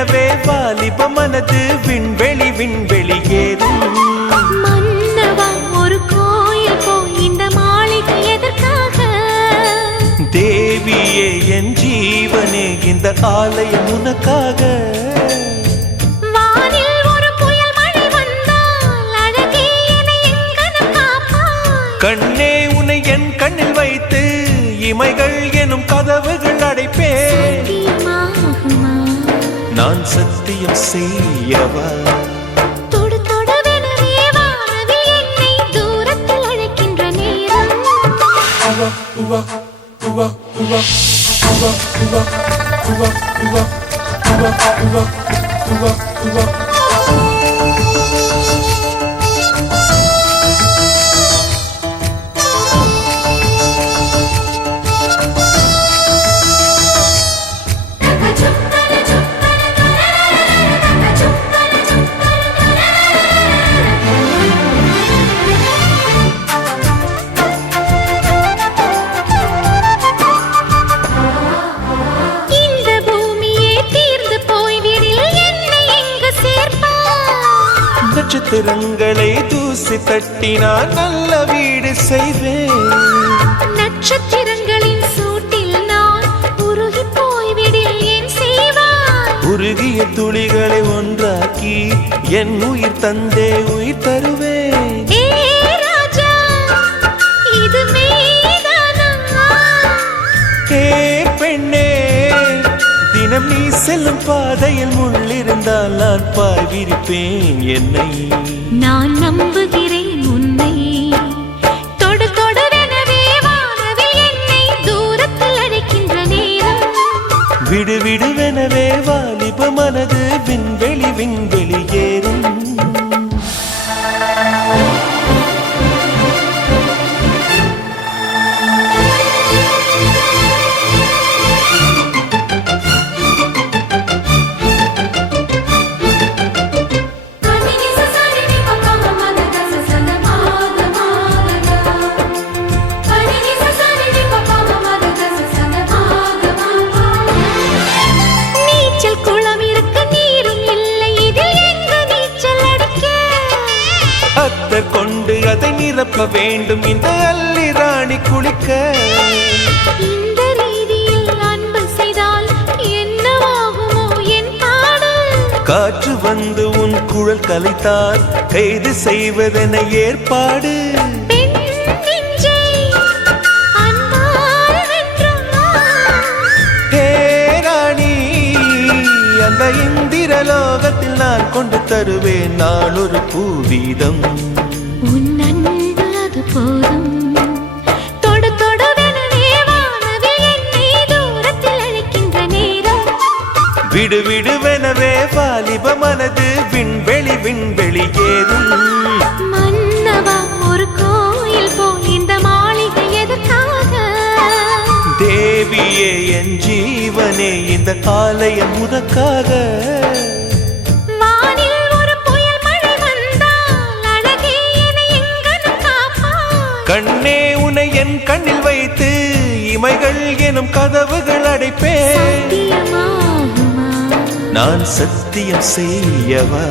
விடுவிடுவெனவே வாலிப மனது விண்வெளி விண்வெளி ஏறும். மன்னவா ஒரு கோயில் போய் இந்த மாளிகை எதற்காக? தேவியே என் ஜீவனே இந்த ஆலயம் உனக்காக. வானில் ஒரு புயல் மழை வந்தால் அழகே என்னை எங்கனம் காப்பாய். கண்ணே உன்னை என் கண்ணில் வைத்து இமைகள் எனும் கதவுகள் அடைப்பேன். சத்தியமாகுமா? நான் சத்தியம் செய்யவா? தொடு தொடுவெனவே வானவில் என்னை தூரத்தில் அழைக்கின்ற நேரம். நட்சத்திரங்களை தூசி தட்டினால் நல்ல வீடு செய்வேன். நட்சத்திரங்களின் சூட்டில் நான் உருகி போய்விடில் ஏன் செய்வாய்? உருகிய துளிகளை ஒன்றாக்கி என் உயிர் தந்தே உயிர் தருவேன். ஏ ராஜா, இது மெய்தானா? ஏ பெண்ணே, தினம் நீ செல்லும் பாதையில் முள்ளிருந்தால் நான் பாய் விரிப்பேன் என்னை. நான் நம்புகிறேன் உன்னை. தொடு தொடுவெனவே வானவில் என்னை தூரத்தில் அழைக்கின்ற நேரம். விடுவிடுவெனவே வாலிப மனது விண்வெளி விண்வெளி ஏறும். கொண்டு அதை நிரப்ப வேண்டும் இந்த அல்லி ராணி குளிக்க. இந்த ரீதியில் அன்பு செய்தால் என்னவாகுமோ என் பாடல்? காற்று வந்து உன் குழல் கலைத்தால் கைது செய்வதென ஏற்பாடு. அந்த இந்திரலோகத்தில் நான் கொண்டு தருவேன் நான் ஒரு பூவீதம். உன் அன்பு அது போதும். தொடு தொடுவெனவே வானவில் என்னை தூரத்தில் அழைக்கின்ற நேரம். விடுவிடுவெனவே வாலிப மனது விண்வெளி விண்வெளி ஏறும். மன்னவா ஒரு கோயில் போய் இந்த மாளிகை எதற்காக? தேவியே என் ஜீவனே இந்த ஆலயம் உனக்காக. வானில் ஒரு புயல் மழை வந்தால் அழகே என்னை எங்கனம் காப்பாய். கண்ணே உன்னை என் கண்ணில் வைத்து இமைகள் எனும் கதவுகள் அடைப்பேன். சத்தியமாகுமா? நான் சத்தியம் செய்யவா?